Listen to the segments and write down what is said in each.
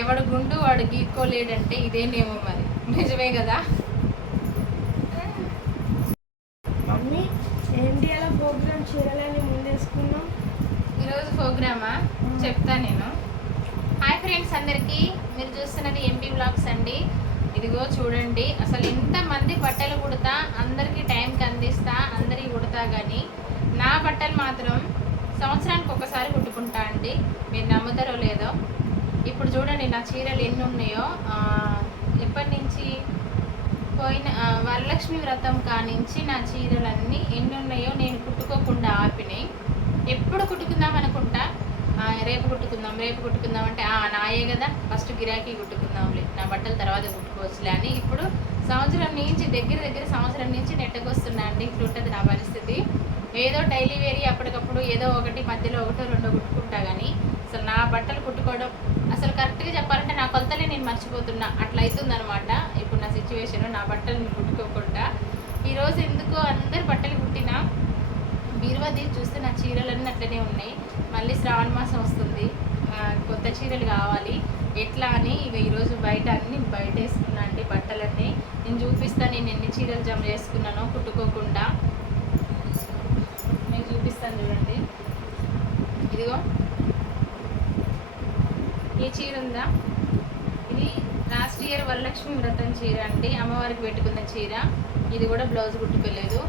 ఎవడు గుండు వాడు గీక్కోలేడంటే ఇదేనేమో మరి. నిజమే కదా? మమ్మీ ఏంటి అలా ప్రోగ్రామ్ ముందేసుకున్నాం ఈరోజు ప్రోగ్రామా? చెప్తా నేను. హాయ్ ఫ్రెండ్స్ అందరికీ. మీరు చూస్తున్నది ఎంపీ బ్లాగ్స్ అండి. ఇదిగో చూడండి. అసలు ఎంతమంది బట్టలు కుడతా అందరికీ టైంకి అందిస్తా అందరికీ కుడతా కానీ నా బట్టలు మాత్రం సంవత్సరానికి ఒకసారి కుట్టుకుంటా అండి. మీరు నమ్ముతారో లేదో. ఇప్పుడు చూడండి నా చీరలు ఎన్ని ఉన్నాయో. ఎప్పటి నుంచి పోయిన వరలక్ష్మి వ్రతం కానించి నా చీరలన్నీ ఎన్ని ఉన్నాయో నేను కుట్టుకోకుండా ఆపినాయి. ఎప్పుడు కుట్టుకుందాం అనుకుంటా? రేపు కుట్టుకుందాం రేపు కుట్టుకుందాం అంటే ఆ నాయే కదా. ఫస్ట్ గిరాకీ కుట్టుకుందాంలే. నా బట్టలు తర్వాత కుట్టుకోవచ్చులే అని ఇప్పుడు సంవత్సరం నుంచి దగ్గర దగ్గర సంవత్సరం నుంచి నెట్టకొస్తున్నా అండి. ఇట్లా ఉంటుంది నా పరిస్థితి. ఏదో డైలీ వేరీ అప్పటికప్పుడు ఏదో ఒకటి మధ్యలో ఒకటో రెండో కుట్టుకుంటా కానీ అసలు నా బట్టలు కుట్టుకోవడం అసలు కరెక్ట్గా చెప్పాలంటే నా కొలతలే నేను మర్చిపోతున్నా. అట్లా అవుతుందనమాట ఇప్పుడు నా సిచ్యువేషన్ నా బట్టలు కుట్టుకోకుండా. ఈరోజు ఎందుకు అందరు బట్టలు కుట్టినా బీరువా తీసి చూస్తే నా చీరలన్నీ అట్లనే ఉన్నాయి. మళ్ళీ శ్రావణ మాసం వస్తుంది. కొత్త చీరలు కావాలి. ఎట్లా అని ఇక ఈరోజు బయట అన్ని బయట వేసుకున్నా అండి బట్టలన్నీ. నేను చూపిస్తాను నేను ఎన్ని చీరలు జమ చేసుకున్నానో కుట్టుకోకుండా. నేను చూపిస్తాను చూడండి. ఇదిగో. ఈ చీర ఉందా? ఇది లాస్ట్ ఇయర్ వరలక్ష్మి వ్రతం చీర అండి అమ్మవారికి పెట్టుకున్న చీర. ఇది కూడా బ్లౌజ్ కుట్టుకోలేదు.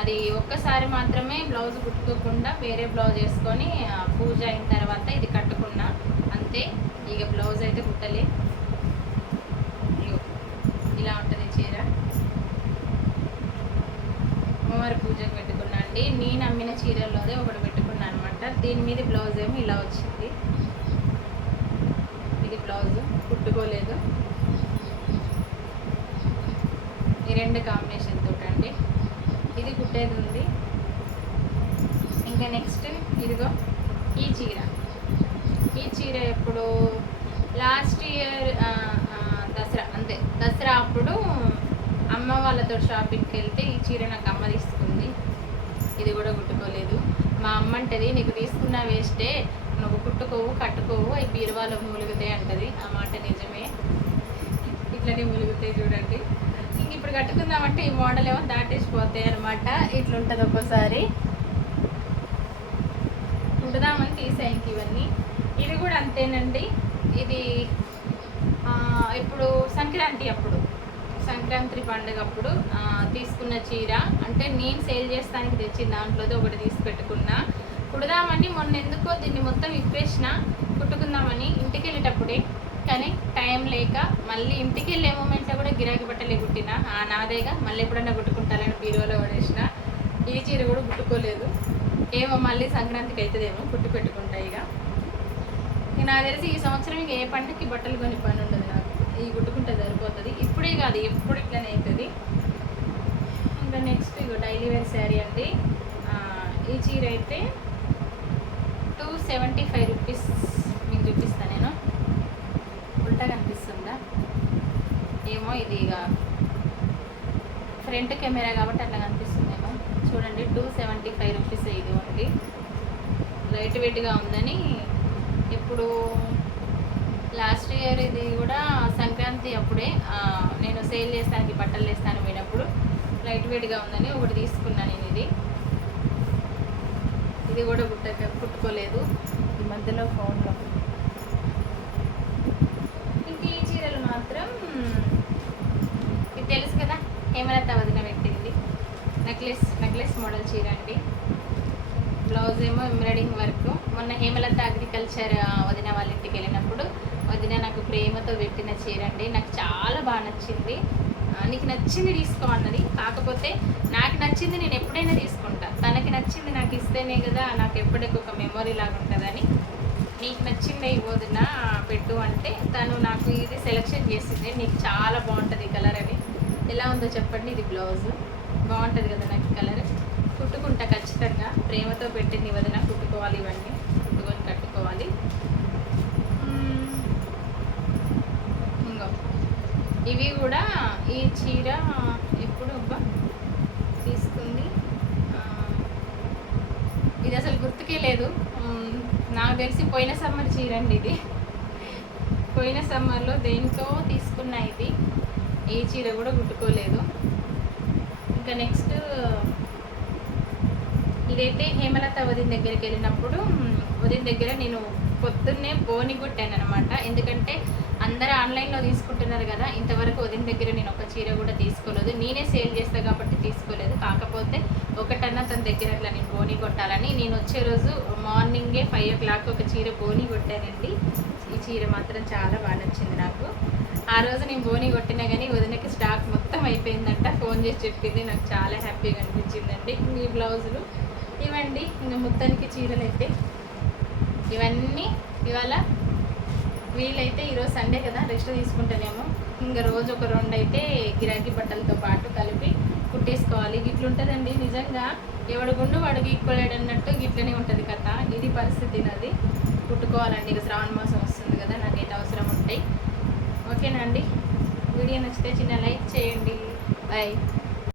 అది ఒక్కసారి మాత్రమే బ్లౌజ్ కుట్టుకోకుండా వేరే బ్లౌజ్ వేసుకొని పూజ అయిన తర్వాత ఇది కట్టుకున్నా. అంతే. ఇక బ్లౌజ్ అయితే కుట్టలే. ఇలా ఉంటుంది చీర. అమ్మవారి పూజకు పెట్టుకున్నా అండి. నేను అమ్మిన చీరల్లోదే ఒకటి పెట్టుకున్నా అనమాట. దీని మీద బ్లౌజ్ ఏమో ఇలా వచ్చింది. బ్లౌజ్ కుట్టుకోలేదు ఈ రెండు కాంబినేషన్ తోటండి. ఇది కుట్టేది ఉంది. ఇంకా నెక్స్ట్ ఇదిగో ఈ చీర. ఈ చీర ఎప్పుడు లాస్ట్ ఇయర్ దసరా అంతే. దసరా అప్పుడు అమ్మ వాళ్ళతో షాపింగ్కి వెళ్తే ఈ చీర నాకు అమ్మ తీసుకుంది. ఇది కూడా కుట్టుకోలేదు. మా అమ్మ అంటది నీకు తీసుకున్న వేస్టే నువ్వు కుట్టుకోవు కట్టుకోవు. అవి బీరువాలో మూలుగుతాయి అంటది. ఆ మాట నిజమే. ఇట్లనే మూలుగుతాయి చూడండి. ఇంక ఇప్పుడు కట్టుకుందామంటే ఈ మోడల్ ఏమో దాటేసిపోతాయి అనమాట ఇట్లుంటుంది ఒక్కోసారి. కుడదామని తీసాయి ఇంక ఇవన్నీ. ఇది కూడా అంతేనండి. ఇది ఇప్పుడు సంక్రాంతి అప్పుడు సంక్రాంతి పండుగ అప్పుడు తీసుకున్న చీర. అంటే నేను సేల్ చేస్తానికి తెచ్చిన దాంట్లోది ఒకటి తీసి పెట్టుకున్నా. కుడదామని మొన్న ఎందుకో దీన్ని మొత్తం ఇప్పేసిన కుట్టుకుందామని ఇంటికి వెళ్ళేటప్పుడే కానీ టైం లేక మళ్ళీ ఇంటికి వెళ్ళే మూమెంట్లో కూడా గిరాకీ బట్టలే కుట్టిన. ఆ నాదేగా మళ్ళీ ఎప్పుడన్నా కుట్టుకుంటానని బీరువాలో పడేసిన. ఈ చీర కూడా కుట్టుకోలేదు. ఏమో మళ్ళీ సంక్రాంతికి అవుతుందేమో కుట్టు పెట్టుకుంటా ఇక. ఇక నాకు తెలిసి ఈ సంవత్సరం ఇక ఏ పండుగకి బట్టలు కొని పని ఉండదు నాకు. ఈ కుట్టుకుంటే సరిపోతుంది. ఇప్పుడే కాదు ఎప్పుడు ఇట్లనే అవుతుంది ఇంకా నెక్స్ట్ ఇక డైలీ వేర్ శారీ అండి. ఈ చీర అయితే సెవెంటీ ఫైవ్ రూపీస్ మీకు చూపిస్తాను నేను. ఉల్టా కనిపిస్తుందా? ఏమో ఇది ఇక ఫ్రంట్ కెమెరా కాబట్టి అట్లా కనిపిస్తుందేమో. చూడండి టూ సెవెంటీ ఫైవ్ రూపీస్ ఇది ఒకటి. లైట్ వెయిట్గా ఉందని ఇప్పుడు లాస్ట్ ఇయర్ ఇది కూడా సంక్రాంతి అప్పుడే నేను సేల్ చేస్తానికి బట్టలు వేస్తాను పోయినప్పుడు లైట్ వెయిట్గా ఉందని ఒకటి తీసుకున్నాను నేను ఇది. ఇది కూడా కుట్టక కుట్టుకోలేదు ఈ మధ్యలో ఫోన్లో ఇంక ఈ చీరలు మాత్రం ఇది తెలుసు కదా హేమలత వదిన పెట్టింది. నెక్లెస్ నెక్లెస్ మోడల్ చీర అండి. బ్లౌజ్ ఏమో ఎంబ్రాయిడింగ్ వర్క్ మొన్న హేమలత అగ్రికల్చర్ వదిన వాళ్ళ ఇంటికి వెళ్ళినప్పుడు వదిన నాకు ప్రేమతో పెట్టిన చీర అండి. నాకు చాలా బాగా నచ్చింది. నీకు నచ్చింది తీసుకో అన్నది. కాకపోతే నాకు నచ్చింది నేను ఎప్పుడైనా తీసుకో నచ్చింది నాకు ఇస్తేనే కదా నాకు ఎప్పటికీ ఒక మెమొరీ లాగా ఉంటుందని. నీకు నచ్చిందే వదినా పెట్టు అంటే తను నాకు ఇది సెలెక్షన్ చేసింది. నీకు చాలా బాగుంటుంది ఈ కలర్ అని. ఎలా ఉందో చెప్పండి ఇది బ్లౌజ్ బాగుంటుంది కదా నాకు కలర్ కుట్టుకుంటా ఖచ్చితంగా. ప్రేమతో పెట్టింది వదిన కుట్టుకోవాలి ఇవన్నీ. కుట్టుకొని కట్టుకోవాలి. మ్మ్. ఇంకో ఇవి కూడా ఈ చీర ఎప్పుడు అబ్బా తీసుకుంది ఆ, ఇది అసలు గుర్తుకే లేదు. నాకు తెలిసి పోయిన సమ్మర్ చీర అండి ఇది. పోయిన సమ్మర్లో దేనితో తీసుకున్న ఇది. ఏ చీర కూడా కుట్టుకోలేదు ఇంకా నెక్స్ట్ ఇదైతే హేమలత వదిన దగ్గరికి వెళ్ళినప్పుడు వదిన దగ్గర నేను పొద్దున్నే బోని కుట్టాను అనమాట ఎందుకంటే అందరూ ఆన్లైన్లో తీసుకుంటున్నారు కదా ఇంతవరకు వదిన దగ్గర నేను ఒక చీర కూడా తీసుకోలేదు. నేనే సేల్ చేస్తాను కాబట్టి తీసుకోలేదు. కాకపోతే ఒకటన్నా తన దగ్గర అట్లా నేను బోని కొట్టాలని. నేను వచ్చే రోజు మార్నింగే ఫైవ్ ఓ క్లాక్ ఒక చీర బోని కొట్టానండి. ఈ చీర మాత్రం చాలా బాగా నచ్చింది నాకు. ఆ రోజు నేను బోని కొట్టినా కానీ వదినకి స్టాక్ మొత్తం అయిపోయిందంట. ఫోన్ చేసి చెప్పింది. నాకు చాలా హ్యాపీగా అనిపించిందండి. ఈ బ్లౌజులు ఇవండి ఇంకా మొత్తానికి చీరలు అయితే ఇవన్నీ ఇవాళ వీలైతే ఈరోజు సండే కదా రెస్ట్ తీసుకుంటానేమో. ఇంకా రోజు ఒక రెండు అయితే గిరాకీ బట్టలతో పాటు కలిపి కుట్టేసుకోవాలి. గిట్లుంటుందండి. నిజంగా ఎవడు గుండు వాడు గీక్కోలేడు అన్నట్టు గిట్లనే ఉంటుంది కథ. ఇది పరిస్థితి నాది. కుట్టుకోవాలండి. ఇక శ్రావణ మాసం వస్తుంది కదా నాకైతే అవసరం ఉంటాయి. ఓకేనా అండి? వీడియో నచ్చితే చిన్న లైక్ చేయండి. బాయ్